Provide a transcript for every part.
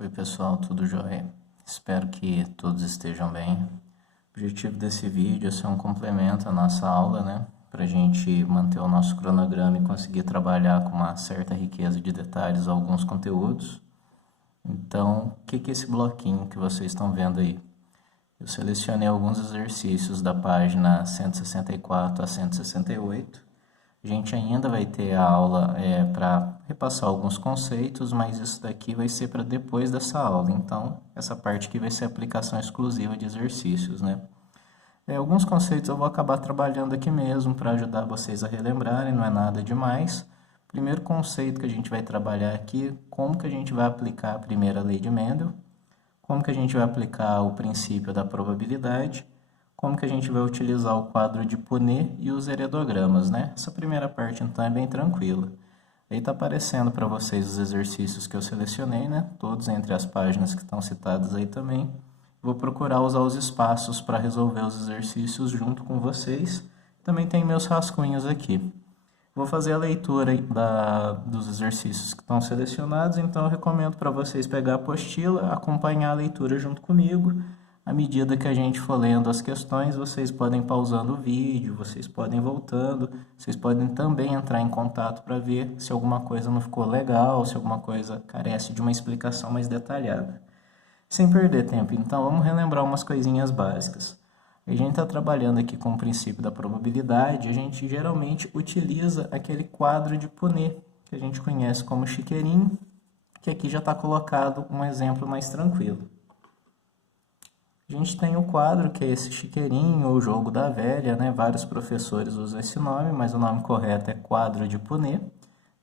Oi pessoal, tudo jóia? Espero que todos estejam bem. O objetivo desse vídeo é ser um complemento à nossa aula, né? Para a gente manter o nosso cronograma e conseguir trabalhar com uma certa riqueza de detalhes alguns conteúdos. Então, o que é esse bloquinho que vocês estão vendo aí? Eu selecionei alguns exercícios da página 164 a 168. A gente ainda vai ter a aula para repassar alguns conceitos, mas isso daqui vai ser para depois dessa aula. Então, essa parte aqui vai ser aplicação exclusiva de exercícios, né? Alguns conceitos eu vou acabar trabalhando aqui mesmo para ajudar vocês a relembrarem, não é nada demais. Primeiro conceito que a gente vai trabalhar aqui, como que a gente vai aplicar a primeira lei de Mendel, como que a gente vai aplicar o princípio da probabilidade, como que a gente vai utilizar o quadro de Punnett e os heredogramas, né? Essa primeira parte, então, é bem tranquila. Aí está aparecendo para vocês os exercícios que eu selecionei, né? Todos entre as páginas que estão citadas aí também. Vou procurar usar os espaços para resolver os exercícios junto com vocês. Também tem meus rascunhos aqui. Vou fazer a leitura dos exercícios que estão selecionados, então eu recomendo para vocês pegar a apostila, acompanhar a leitura junto comigo. À medida que a gente for lendo as questões, vocês podem pausando o vídeo, vocês podem voltando, vocês podem também entrar em contato para ver se alguma coisa não ficou legal, se alguma coisa carece de uma explicação mais detalhada. Sem perder tempo, então, vamos relembrar umas coisinhas básicas. A gente está trabalhando aqui com o princípio da probabilidade, a gente geralmente utiliza aquele quadro de Punnett, que a gente conhece como chiqueirinho, que aqui já está colocado um exemplo mais tranquilo. A gente tem o quadro, que é esse chiqueirinho, ou jogo da velha, né? Vários professores usam esse nome, mas o nome correto é quadro de Punnett.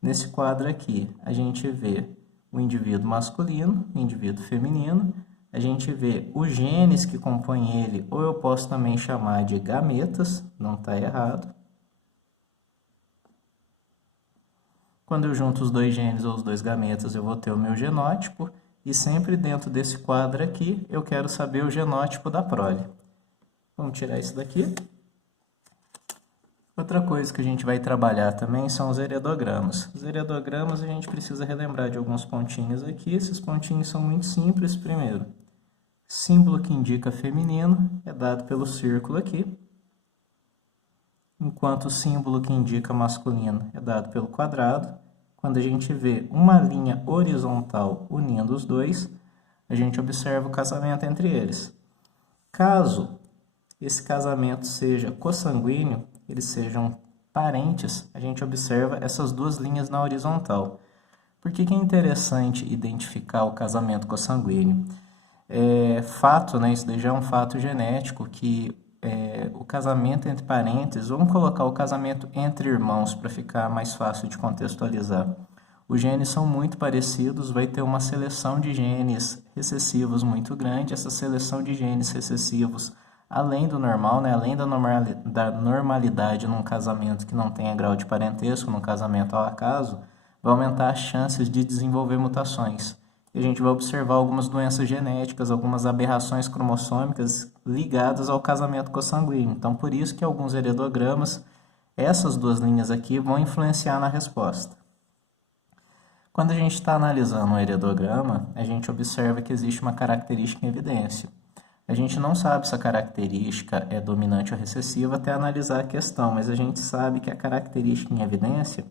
Nesse quadro aqui, a gente vê o indivíduo masculino, o indivíduo feminino, a gente vê os genes que compõem ele, ou eu posso também chamar de gametas, não está errado. Quando eu junto os dois genes ou os dois gametas, eu vou ter o meu genótipo. E sempre dentro desse quadro aqui, eu quero saber o genótipo da prole. Vamos tirar isso daqui. Outra coisa que a gente vai trabalhar também são os heredogramas. Os heredogramas a gente precisa relembrar de alguns pontinhos aqui. Esses pontinhos são muito simples. Primeiro, símbolo que indica feminino é dado pelo círculo aqui, enquanto o símbolo que indica masculino é dado pelo quadrado. Quando a gente vê uma linha horizontal unindo os dois, a gente observa o casamento entre eles. Caso esse casamento seja consanguíneo, eles sejam parentes, a gente observa essas duas linhas na horizontal. Por que é interessante identificar o casamento consanguíneo? Fato, né? Isso daí já é um fato genético que o casamento entre parentes, vamos colocar o casamento entre irmãos para ficar mais fácil de contextualizar. Os genes são muito parecidos, vai ter uma seleção de genes recessivos muito grande. Essa seleção de genes recessivos, além do normal, né, além da normalidade num casamento que não tenha grau de parentesco, num casamento ao acaso, vai aumentar as chances de desenvolver mutações. E a gente vai observar algumas doenças genéticas, algumas aberrações cromossômicas ligadas ao casamento consanguíneo. Então, por isso que alguns heredogramas, essas duas linhas aqui, vão influenciar na resposta. Quando a gente está analisando um heredograma, a gente observa que existe uma característica em evidência. A gente não sabe se a característica é dominante ou recessiva até analisar a questão, mas a gente sabe que a característica em evidência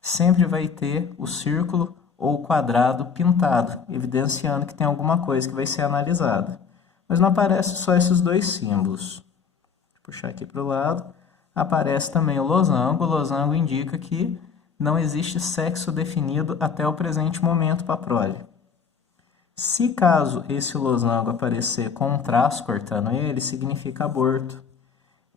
sempre vai ter o círculo ou quadrado pintado, evidenciando que tem alguma coisa que vai ser analisada. Mas não aparece só esses dois símbolos. Vou puxar aqui para o lado. Aparece também o losango. O losango indica que não existe sexo definido até o presente momento para a prole. Se caso esse losango aparecer com um traço cortando ele, significa aborto.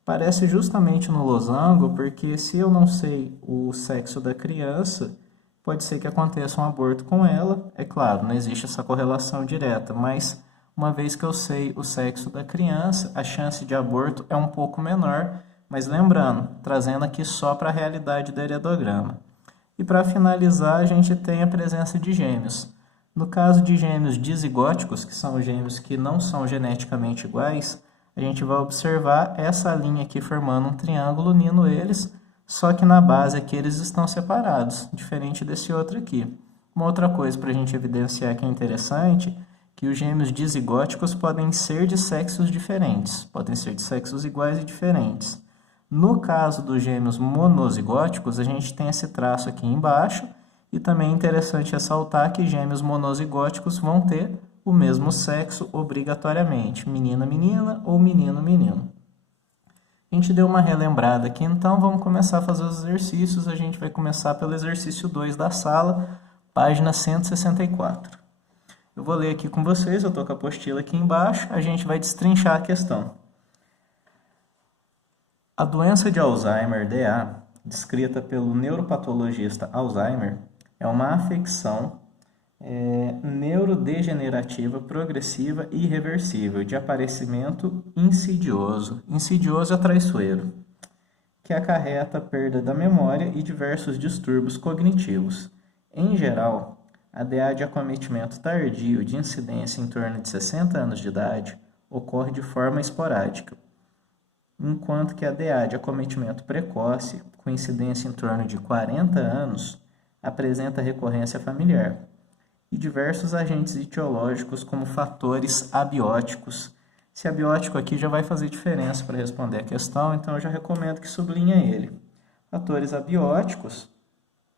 Aparece justamente no losango porque se eu não sei o sexo da criança, pode ser que aconteça um aborto com ela. É claro, não existe essa correlação direta, mas uma vez que eu sei o sexo da criança, a chance de aborto é um pouco menor, mas lembrando, trazendo aqui só para a realidade do heredograma. E para finalizar, a gente tem a presença de gêmeos. No caso de gêmeos dizigóticos, que são gêmeos que não são geneticamente iguais, a gente vai observar essa linha aqui formando um triângulo unindo eles, só que na base aqui eles estão separados, diferente desse outro aqui. Uma outra coisa para a gente evidenciar que é interessante, que os gêmeos dizigóticos podem ser de sexos diferentes, podem ser de sexos iguais e diferentes. No caso dos gêmeos monozigóticos, a gente tem esse traço aqui embaixo, e também é interessante ressaltar que gêmeos monozigóticos vão ter o mesmo sexo obrigatoriamente, menina, menina ou menino, menino. A gente deu uma relembrada aqui, então vamos começar a fazer os exercícios. A gente vai começar pelo exercício 2 da sala, página 164. Eu vou ler aqui com vocês, eu estou com a apostila aqui embaixo, a gente vai destrinchar a questão. A doença de Alzheimer, DA, descrita pelo neuropatologista Alzheimer, é uma afecção neurodegenerativa, progressiva e irreversível, de aparecimento insidioso. Insidioso é traiçoeiro, que acarreta a perda da memória e diversos distúrbios cognitivos. Em geral, a DA de acometimento tardio de incidência em torno de 60 anos de idade ocorre de forma esporádica, enquanto que a DA de acometimento precoce, com incidência em torno de 40 anos, apresenta recorrência familiar, e diversos agentes etiológicos como fatores abióticos. Esse abiótico aqui já vai fazer diferença para responder a questão, então eu já recomendo que sublinhe ele. Fatores abióticos,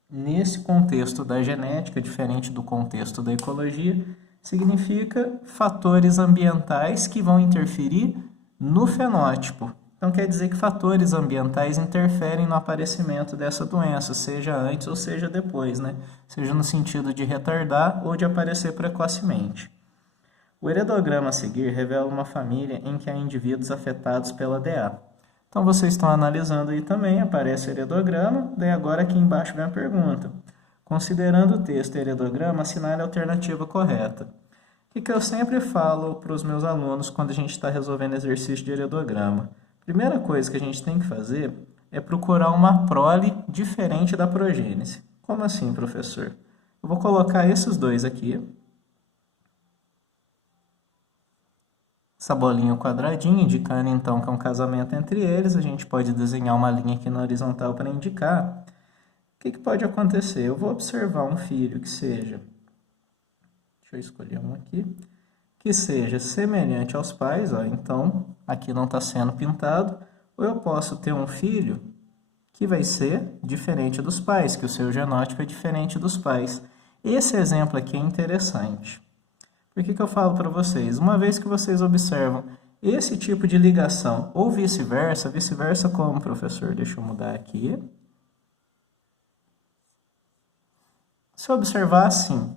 nesse contexto da genética, diferente do contexto da ecologia, significa fatores ambientais que vão interferir no fenótipo. Então, quer dizer que fatores ambientais interferem no aparecimento dessa doença, seja antes ou seja depois, né? Seja no sentido de retardar ou de aparecer precocemente. O heredograma a seguir revela uma família em que há indivíduos afetados pela DA. Então, vocês estão analisando aí também, aparece o heredograma, daí agora aqui embaixo vem a pergunta. Considerando o texto e heredograma, assinale a alternativa correta. O que eu sempre falo para os meus alunos quando a gente está resolvendo exercício de heredograma? Primeira coisa que a gente tem que fazer é procurar uma prole diferente da progênese. Como assim, professor? Eu vou colocar esses dois aqui. Essa bolinha quadradinha, indicando então que é um casamento entre eles. A gente pode desenhar uma linha aqui na horizontal para indicar. O que pode acontecer? Eu vou observar um filho que seja... Deixa eu escolher um aqui. Que seja semelhante aos pais, ó, então aqui não está sendo pintado, ou eu posso ter um filho que vai ser diferente dos pais, que o seu genótipo é diferente dos pais. Esse exemplo aqui é interessante. Por que eu falo para vocês? Uma vez que vocês observam esse tipo de ligação, ou vice-versa como, professor? Deixa eu mudar aqui. Se eu observar assim,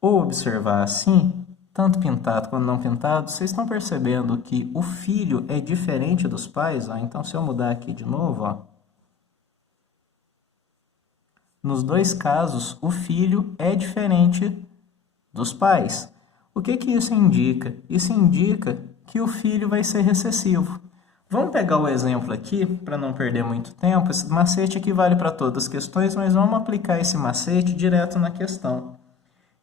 ou observar assim, tanto pintado quanto não pintado, vocês estão percebendo que o filho é diferente dos pais? Ó? Então, se eu mudar aqui de novo, ó, nos dois casos, o filho é diferente dos pais. O que isso indica? Isso indica que o filho vai ser recessivo. Vamos pegar o exemplo aqui, para não perder muito tempo. Esse macete aqui vale para todas as questões, mas vamos aplicar esse macete direto na questão.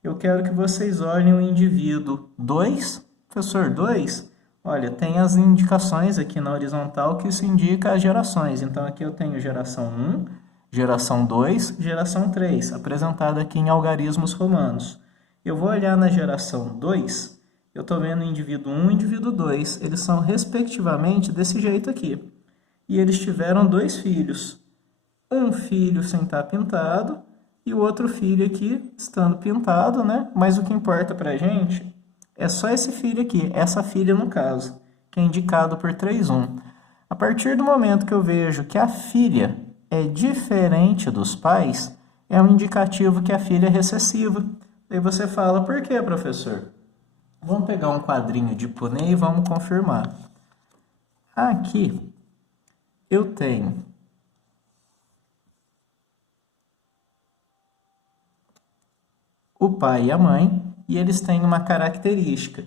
Eu quero que vocês olhem o indivíduo 2. Professor, 2? Olha, tem as indicações aqui na horizontal que isso indica as gerações. Então, aqui eu tenho geração 1, geração 2, geração 3, apresentada aqui em algarismos romanos. Eu vou olhar na geração 2, eu estou vendo o indivíduo 1 e o indivíduo 2. Eles são, respectivamente, desse jeito aqui. E eles tiveram 2 filhos. Um filho sem estar pintado, e o outro filho aqui estando pintado, né? Mas o que importa para a gente é só esse filho aqui, essa filha no caso, que é indicado por 3,1. A partir do momento que eu vejo que a filha é diferente dos pais, é um indicativo que a filha é recessiva. Aí você fala, por quê, professor? Vamos pegar um quadrinho de Punnett e vamos confirmar. Aqui eu tenho o pai e a mãe, e eles têm uma característica.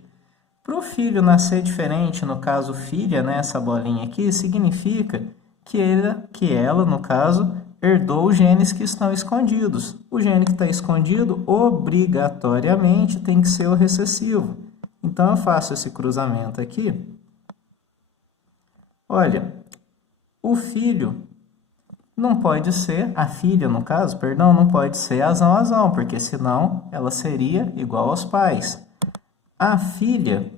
Para o filho nascer diferente, no caso filha, né, essa bolinha aqui, significa que ela, no caso, herdou os genes que estão escondidos. O gene que está escondido, obrigatoriamente, tem que ser o recessivo. Então, eu faço esse cruzamento aqui. Olha, o filho não pode ser, a filha no caso, perdão, não pode ser azão, porque senão ela seria igual aos pais. A filha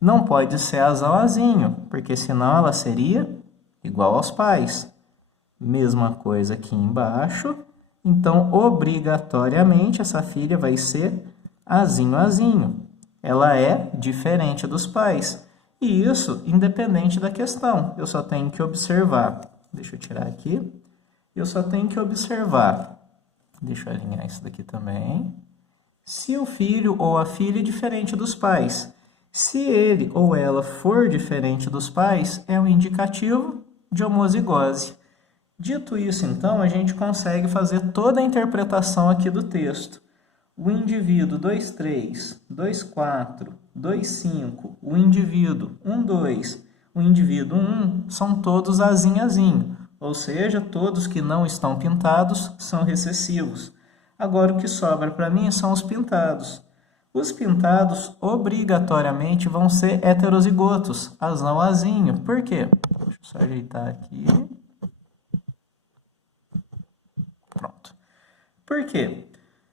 não pode ser azinho, porque senão ela seria igual aos pais. Mesma coisa aqui embaixo. Então, obrigatoriamente, essa filha vai ser azinho. Ela é diferente dos pais. E isso independente da questão. Eu só tenho que observar. Deixa eu tirar aqui. Eu só tenho que observar. Deixa eu alinhar isso daqui também. Se o filho ou a filha é diferente dos pais. Se ele ou ela for diferente dos pais, é um indicativo de homozigose. Dito isso, então, a gente consegue fazer toda a interpretação aqui do texto. O indivíduo 2,3, 2,4, 2,5, o indivíduo 1,2, o indivíduo 1 são todos azinho, ou seja, todos que não estão pintados são recessivos. Agora, o que sobra para mim são os pintados. Os pintados, obrigatoriamente, vão ser heterozigotos, azinho. Por quê? Deixa eu só ajeitar aqui. Pronto. Por quê?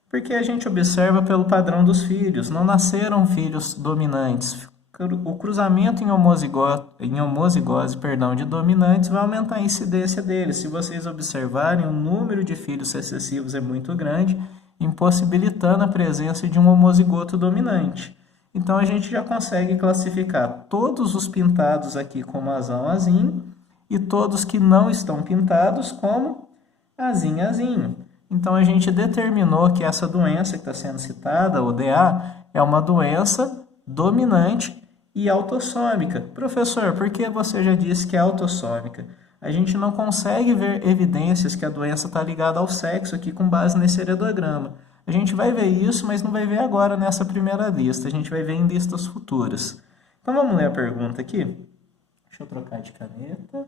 Porque a gente observa pelo padrão dos filhos. Não nasceram filhos dominantes. O cruzamento em homozigose de dominantes vai aumentar a incidência deles. Se vocês observarem, o número de filhos recessivos é muito grande, impossibilitando a presença de um homozigoto dominante. Então, a gente já consegue classificar todos os pintados aqui como azinho e todos que não estão pintados como azinho. Então, a gente determinou que essa doença que está sendo citada, o DA, é uma doença dominante e autossômica. Professor, por que você já disse que é autossômica? A gente não consegue ver evidências que a doença está ligada ao sexo aqui com base nesse heredograma. A gente vai ver isso, mas não vai ver agora nessa primeira lista. A gente vai ver em listas futuras. Então, vamos ler a pergunta aqui? Deixa eu trocar de caneta.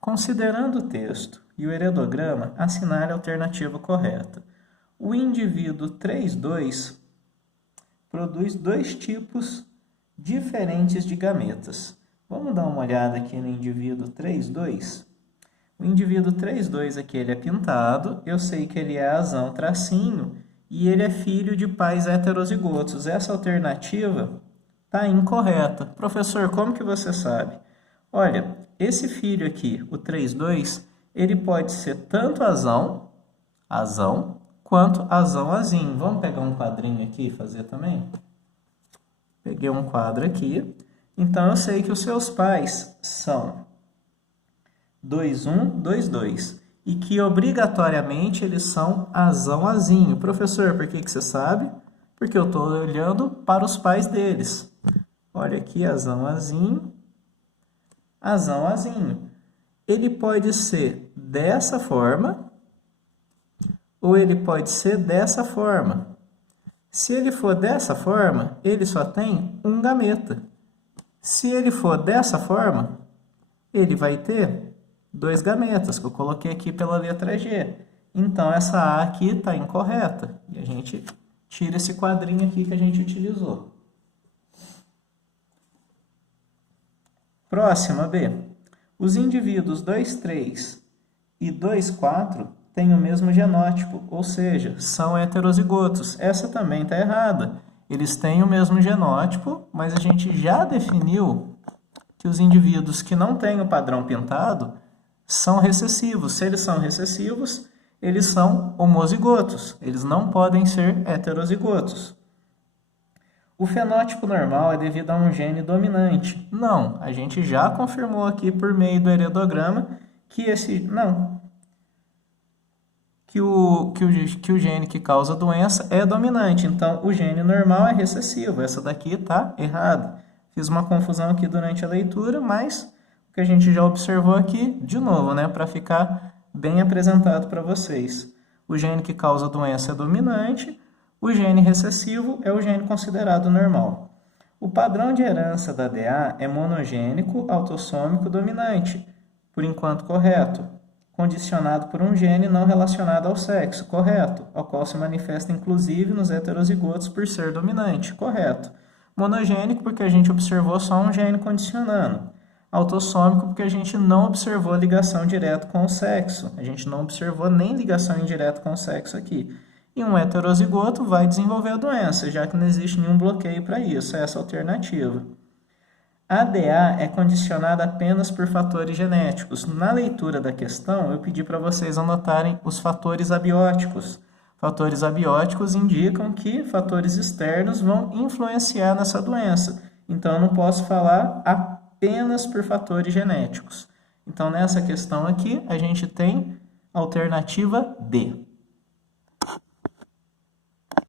Considerando o texto e o heredograma, assinale a alternativa correta. O indivíduo 3,2 produz dois tipos diferentes de gametas. Vamos dar uma olhada aqui no indivíduo 3,2. O indivíduo 3,2 aqui ele é pintado, eu sei que ele é azão tracinho e ele é filho de pais heterozigotos. Essa alternativa está incorreta. Professor, como que você sabe? Olha, esse filho aqui, o 3,2, ele pode ser tanto azão, quanto azinho. Vamos pegar um quadrinho aqui e fazer também? Peguei um quadro aqui. Então, eu sei que os seus pais são 2,1, 2,2. E que, obrigatoriamente, eles são azinho. Professor, por que você sabe? Porque eu estou olhando para os pais deles. Olha aqui, azinho. Ele pode ser dessa forma ou ele pode ser dessa forma. Se ele for dessa forma, ele só tem um gameta. Se ele for dessa forma, ele vai ter dois gametas, que eu coloquei aqui pela letra G. Então, essa A aqui está incorreta. E a gente tira esse quadrinho aqui que a gente utilizou. Próxima, B. Os indivíduos 2,3 e 2,4 têm o mesmo genótipo, ou seja, são heterozigotos. Essa também está errada. Eles têm o mesmo genótipo, mas a gente já definiu que os indivíduos que não têm o padrão pintado são recessivos. Se eles são recessivos, eles são homozigotos. Eles não podem ser heterozigotos. O fenótipo normal é devido a um gene dominante. Não, a gente já confirmou aqui por meio do heredograma que o gene que causa a doença é dominante. Então, o gene normal é recessivo. Essa daqui está errada. Fiz uma confusão aqui durante a leitura, mas o que a gente já observou aqui, de novo, para ficar bem apresentado para vocês. O gene que causa a doença é dominante. O gene recessivo é o gene considerado normal. O padrão de herança da DA é monogênico, autossômico, dominante, por enquanto correto, condicionado por um gene não relacionado ao sexo, correto, ao qual se manifesta inclusive nos heterozigotos por ser dominante, correto. Monogênico porque a gente observou só um gene condicionando. autossômico porque a gente não observou ligação direta com o sexo. A gente não observou nem ligação indireta com o sexo aqui. E um heterozigoto vai desenvolver a doença, já que não existe nenhum bloqueio para isso, é essa alternativa. A DA é condicionada apenas por fatores genéticos. Na leitura da questão, eu pedi para vocês anotarem os fatores abióticos. Fatores abióticos indicam que fatores externos vão influenciar nessa doença. Então, eu não posso falar apenas por fatores genéticos. Então, nessa questão aqui, a gente tem a alternativa D.